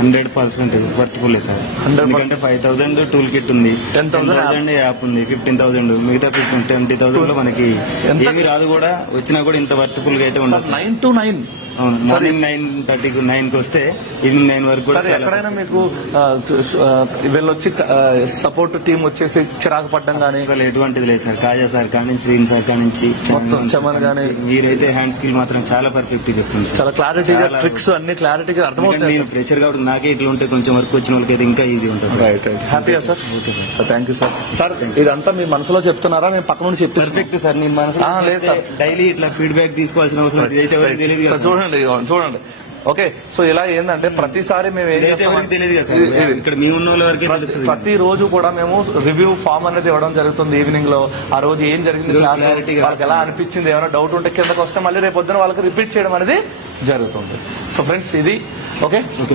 100% worthful sir. 100%. ఎందుకంటే 5,000 tool kit ఉంది, 10,000 app ఉంది, 15,000 మిగతా 20,000 లో మనకి ఎంత? ఏమి రాదు కూడా. వచ్చినా కూడా ఇంత వర్త్ఫుల్ గా అయితే ఉండదు. 9 to 9. అవును, మార్నింగ్ 9:30కి 9కి వస్తే ఈవినింగ్ 9 వరకు కూడా సరే, ఎక్కడైనా మీకు వీళ్ళొచ్చి సపోర్ట్ టీం వచ్చేసి చిరాకు పడ్డం కానీ అసలు ఎటువంటిది లేదు సార్. కాజా సార్ కానీ శ్రీన్ సార్ కానించి మొత్తం చమన్ గానీ మీరైతే హ్యాండ్ స్కిల్ మాత్రం చాలా పర్ఫెక్ట్ చెప్తుంది సార్. చాలా క్లారిటీగా చాలా. ట్రిక్స్ అన్ని క్లారిటీగా ఎందుకంటే అర్థమవుతాయి. నేను ప్రెషర్ కాబట్టి నాకే ఇట్లా ఉంటే కొంచెం వరకు వచ్చిన వాళ్ళకి అయితే ఇంకా ఈజీ ఉంటుంది సార్. రైట్ రైట్ హ్యాపీయా sir? Okay sir. Sir thank you sir. Sir ఇదంతా మీ మనసులో చెప్తున్నారా మేము పక్క నుండి చెప్పేసి? Perfect sir. నేను లేదు సార్. డైలీ ఇట్లా ఫీడ్బ్యాక్ తీసుకోవాల్సిన అవసరం లేదు. ఇదైతే ఎవరికి తెలియదు కదా సార్. చూడండి చూడండి. ఓకే, సో ఇలా ఏంటంటే ప్రతిసారి మేము ఏం ఇదైతే చేస్తాం ఎవరికి తెలియదు కదా సార్. ఇక్కడ మీ ఉన్న వాళ్ళ వరకే తెలుస్తుంది. ప్రతి రోజు కూడా మేము రివ్యూ ఫామ్ అనేది ఇవ్వడం జరుగుతుంది. ఈవినింగ్ లో ఆ రోజు ఏం జరిగింది, ఈరోజు క్లాస్ clarity గా వాళ్ళకి ఎలా అనిపించింది, ఏమైనా డౌట్ ఉంటే కిందకి వస్తే మళ్ళీ రేపు పొద్దున వాళ్ళకి రిపీట్ చేయడం అనేది జరుగుతుంది. సో ఫ్రెండ్స్ ఇది ఓకే.